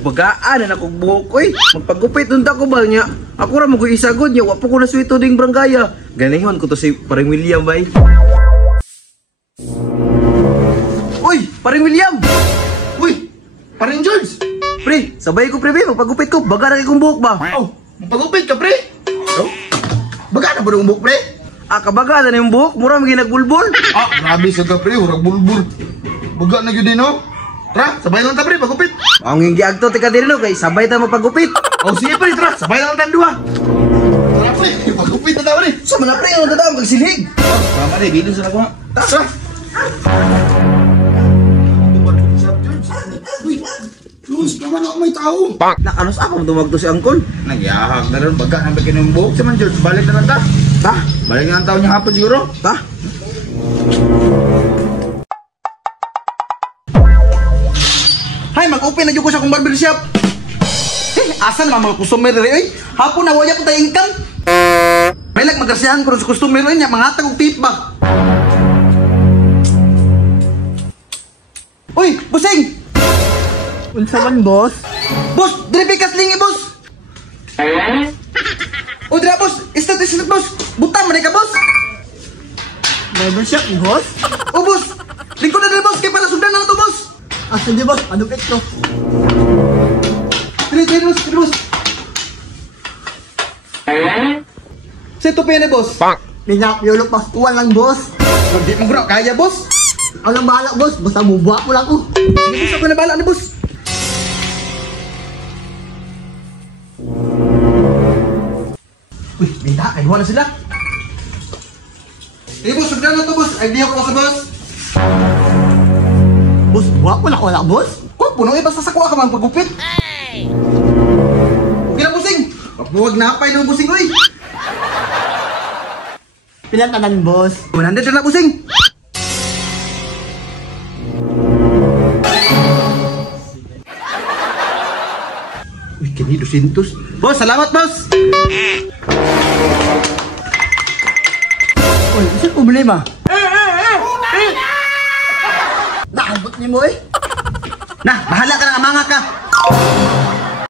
bagaan na akong buhok ko eh. Magpagupit unta ko ba niya? Ako ra mo ko isagod niya, wapo ko na suwito ding barangaya. Ganihon ko to si Paring William bay. Uy, Paring William! Uy, Paring George! Pre, sabay ko pre, magpagupit ko, baga na kong buhok ba? Oh, magpagupit ka pre! Oh, baga na ba yung buhok pre? Ah, kabaga na yung buhok, mura maging nagbulbul. Ah, grabe sa ka pre, urag bulbul. Baga na yun din oh. Tara, sabay lang ta pre, pagupit. Ang hindi agto tika din no, kay sabay ta magpagupit. Oh, sige pre, tara, sabay lang tayo dua. Tara pre, pagupit na tayo pre. Sa mga pre, ano tataw magsilig? Tama rin, bilin sa nagawa. Tara. Uy, Luz, naman ako may tao. Nakanos ako tumagto si Angkol. Nagyahag na rin, baga na bagay ng buhok. Saman George, balik na lang ta. Ta? Balik na ang taon niya hapon siguro. Ta? Hay, mag-open na dyan ko sa akong barbershop. Eh, asan naman mga customer rin eh? Hapon na waya ko tayo income. May magrasihan ko sa customer rin niya, mga tagong tip ba? Uy, busing! Unsa man, boss? Boss, dribi kaslingi, boss! O, dira, boss! Istat, boss! Butang, manay ka, boss! Barbershop, boss? O, boss! Lingkod na din, boss! Kaya pala sundan na to, boss! Asa di, boss? Anong ito? Dili, boss! Dili, boss! Seto pa yan eh, boss! Pinapyulok paskuan lang, boss. Hindi mo bro, kaya, boss! Ano bahala, boss? Basta mubuha mo lang, oh. Sige, boss, ako na bahala ni boss! Uy, binta, kaya na sila! Eh, boss, sundan na to, boss! Idea ko sa boss! Boss, buha mo lang wala, boss. Kung puno eh, basta sa kuha ka man pagupit! Okay na, busing! Huwag napay ng busing, uy! Pinatanan, boss. 100 na lang, busing! Uy, kini 200. Boss, salamat, boss! Uy, isa problema? Naabot ni mo, eh. Nah, bahala ka na, amanga ka!